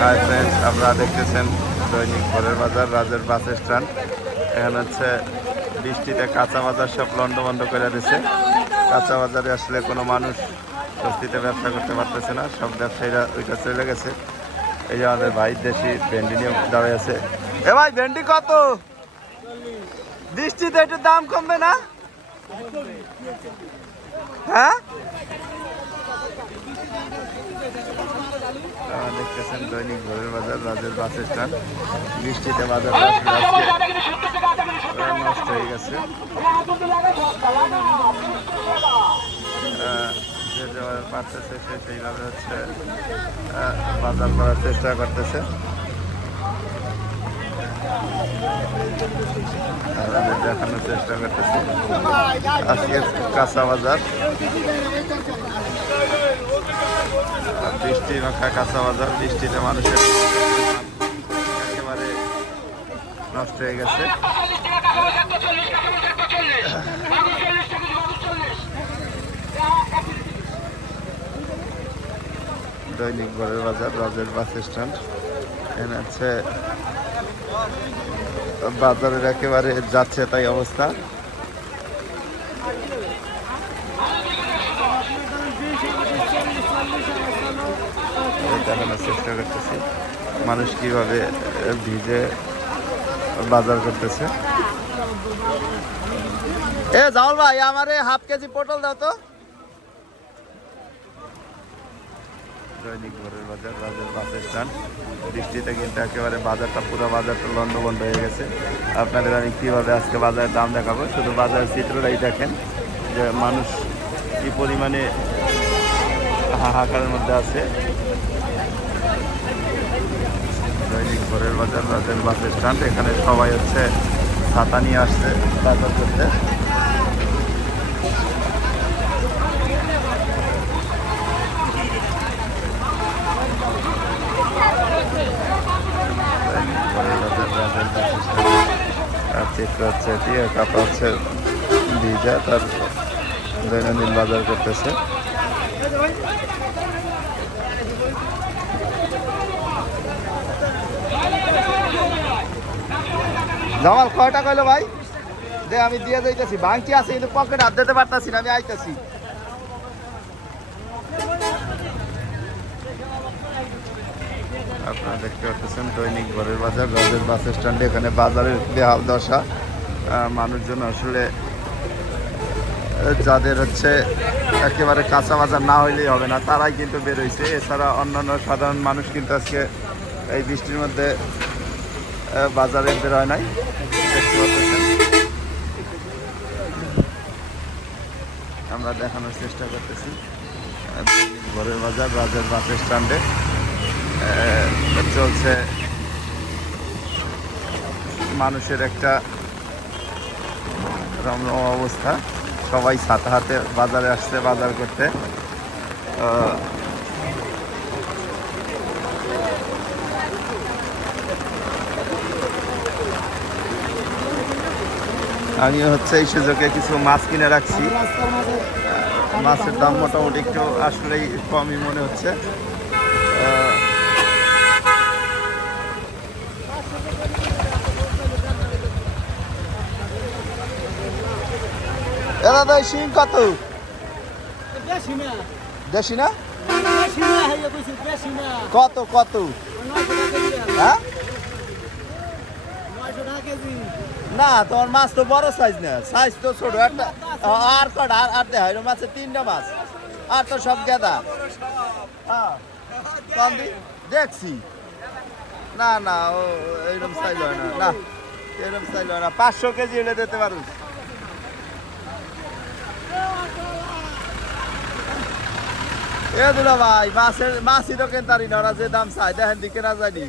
Hi friends, আপনারা দেখতেছেন দৈনিক ভোরের বাজার, রাজের বাস স্ট্যান্ড। এখানে হচ্ছে বৃষ্টিতে কাঁচা বাজার সব লন্ডভন্ড করে দিছে। কাঁচা বাজারে আসলে কোনো মানুষ স্বস্তিতে ব্যবসা করতে পারতেছে না, সব ব্যবসায়ীরা ওইটা চলে গেছে। এই যে আমাদের ভাই দেশি ভেন্ডি নিয়ে দাঁড়িয়ে আছে। এ ভাই, ভেন্ডি কত? বৃষ্টিতে একটু দাম কমবে না? হ্যাঁ, দেখতেছেন দৈনিক ভোরের বাজার, রাজের বাস স্ট্যান্ড। বৃষ্টিতে বাজার নষ্ট হয়ে গেছে। যে যেভাবে পারতেছে সে সেইভাবে হচ্ছে বাজার করার চেষ্টা করতেছে। দেখানোর চেষ্টা করতেছি আজকে কাঁচা বাজার, বৃষ্টি মাখা কাঁচা বাজার। বৃষ্টিতে মানুষের একেবারে নষ্ট হয়ে গেছে। দৈনিক ভোরের বাজার, রাজের বাস স্ট্যান্ড। এখানে হচ্ছে বাজারের একেবারে যাচ্ছে তাই অবস্থা। দেখানোর চেষ্টা করতেছি মানুষ কিভাবে ভিজে বাজার করতেছে। এ জামাল ভাই, আমারে হাফ কেজি পটল দাও তো। দৈনিক ভোরের বাজার, রাজের বাস স্ট্যান্ড। বৃষ্টিতে কিন্তু একেবারে বাজারটা, পুরো বাজারটা লন্ডভন্ড হয়ে গেছে। আপনাদের আমি কীভাবে আজকে বাজারের দাম দেখাবো, শুধু বাজারের চিত্রটাই দেখেন যে মানুষ কী পরিমাণে হাহাকারের মধ্যে আছে। দৈনিক ভোরের বাজার, রাজের বাস স্ট্যান্ড। এখানে সবাই হচ্ছে ছাতা নিয়ে আসছে বাজার করতে। চিত্র হচ্ছে এটি, কাপড় হচ্ছে ভিজা, তার দৈনন্দিন বাজার করতেছে। জামাল কয়টা কইলো ভাই? দে, আমি দিয়ে যাইতেছি। ভাঙতি আছে কিন্তু পকেট হাত দিতে পারতাছি না, আমি আইতেছি। আপনারা দেখতে পাচ্ছেন দৈনিক ভোরের বাজার, রাজের বাস স্ট্যান্ডে। এখানে বাজারের বেহাল দশা। মানুষজন আসলে যাদের হচ্ছে একেবারে কাঁচা বাজার না হইলেই হবে না, তারাই কিন্তু বেরোইছে। এছাড়া অন্যান্য সাধারণ মানুষ কিন্তু আজকে এই বৃষ্টির মধ্যে বাজারে বেরোয় নাই। দেখতে পাচ্ছেন, আমরা দেখানোর চেষ্টা করতেছি দৈনিক ভোরের বাজার, রাজের বাস স্ট্যান্ডে চলছে মানুষের একটা রমরম অবস্থা। সবাই ছাতা হাতে বাজারে আসছে বাজার করতে। আমি হচ্ছে এই সুযোগে কিছু মাছ কিনে রাখছি। মাছের দাম মোটামুটি একটু আসলেই কমই মনে হচ্ছে। দাদা, শিং কত? দেশি না? কত কত? হ্যাঁ, না তোমার মাছ তো বড় সাইজ না, সাইজ তো ছোট। একটা আর কটা আর দেখা মাছের 3টা মাছ, আর তো সব গেদা। হ্যাঁ, দেখছি। না না, ও এইরকম সাইজ হয় না, না এরকম সাইজ হয় না। 500 কেজি এলে দিতে পারুস। এ দুলা ভাই, মাছই তো কেনতারি না, ওরা যে দাম চাই দেখেন দিকে না জানি।